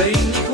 You.